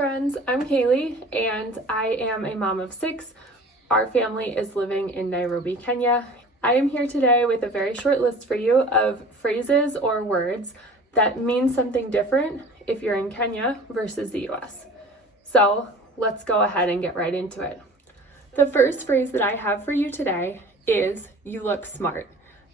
friends, I'm Kaylee and I am a mom of 6. Our family is living in Nairobi, Kenya. I am here today with a very short list for you of phrases or words that mean something different if you're in Kenya versus the US. So let's go ahead and get right into it. The first phrase that I have for you today is "you look smart."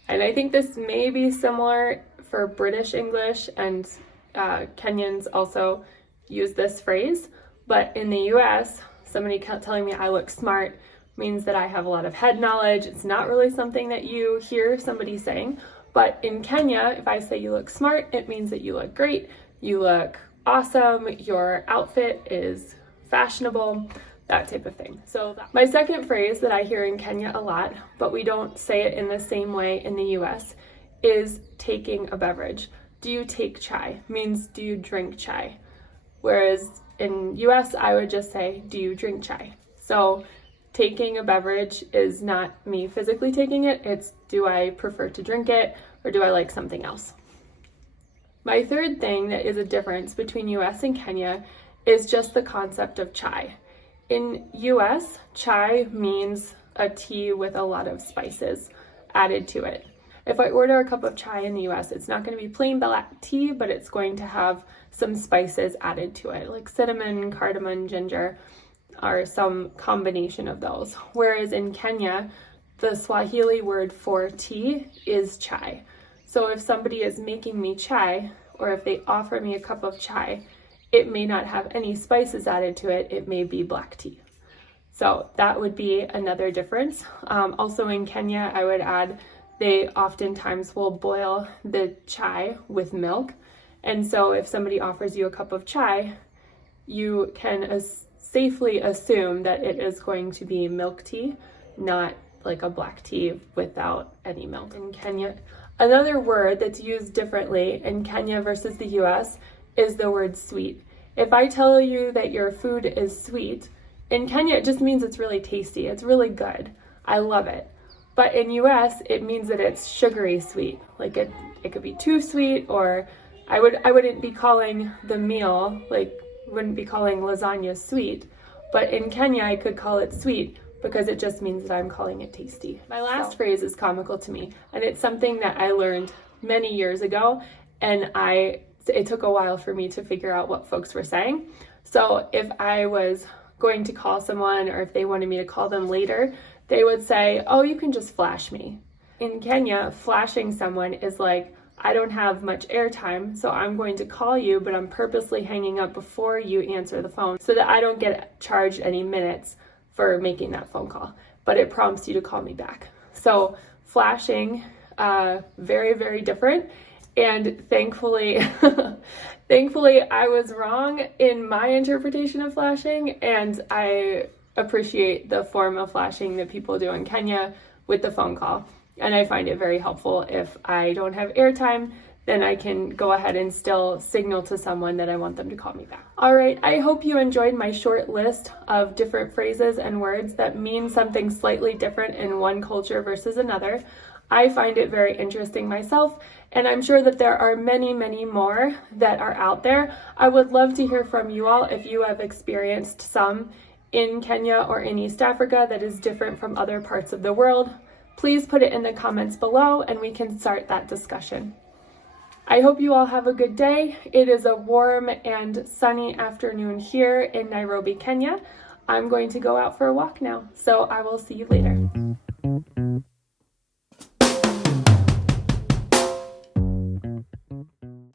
And I think this may be similar for British English, and Kenyans also use this phrase, but in the US, somebody telling me I look smart means that I have a lot of head knowledge. It's not really something that you hear somebody saying, but in Kenya, if I say you look smart, it means that you look great, you look awesome, your outfit is fashionable, that type of thing. So my second phrase that I hear in Kenya a lot, but we don't say it in the same way in the US, is taking a beverage. Do you take chai? Means do you drink chai? Whereas in US, I would just say, do you drink chai? So taking a beverage is not me physically taking it, it's do I prefer to drink it or do I like something else? My third thing that is a difference between US and Kenya is just the concept of chai. In US, chai means a tea with a lot of spices added to it. If I order a cup of chai in the US, it's not going to be plain black tea, but it's going to have some spices added to it, like cinnamon, cardamom, ginger, or some combination of those. Whereas in Kenya, the Swahili word for tea is chai. So if somebody is making me chai, or if they offer me a cup of chai, it may not have any spices added to it, it may be black tea. So that would be another difference. Also in Kenya, I would add they oftentimes will boil the chai with milk. And so if somebody offers you a cup of chai, you can safely assume that it is going to be milk tea, not like a black tea without any milk. In Kenya, another word that's used differently in Kenya versus the US is the word sweet. If I tell you that your food is sweet, in Kenya it just means it's really tasty, it's really good. I love it. But in US, it means that it's sugary sweet. Like it could be too sweet, or I wouldn't be calling the meal, wouldn't be calling lasagna sweet. But in Kenya, I could call it sweet because it just means that I'm calling it tasty. My last phrase is comical to me, and it's something that I learned many years ago, and it took a while for me to figure out what folks were saying. So if I was going to call someone, or if they wanted me to call them later, they would say, "Oh, you can just flash me." In Kenya, flashing someone is like, I don't have much airtime, so I'm going to call you, but I'm purposely hanging up before you answer the phone so that I don't get charged any minutes for making that phone call, but it prompts you to call me back. So flashing, very, very different. And thankfully, I was wrong in my interpretation of flashing, and I appreciate the form of flashing that people do in Kenya with the phone call. And I find it very helpful. If I don't have airtime, then I can go ahead and still signal to someone that I want them to call me back. All right, I hope you enjoyed my short list of different phrases and words that mean something slightly different in one culture versus another. I find it very interesting myself, and I'm sure that there are many, many more that are out there. I would love to hear from you all if you have experienced some in Kenya or in East Africa that is different from other parts of the world. Please put it in the comments below and we can start that discussion. I hope you all have a good day. It is a warm and sunny afternoon here in Nairobi, Kenya. I'm going to go out for a walk now, so I will see you later.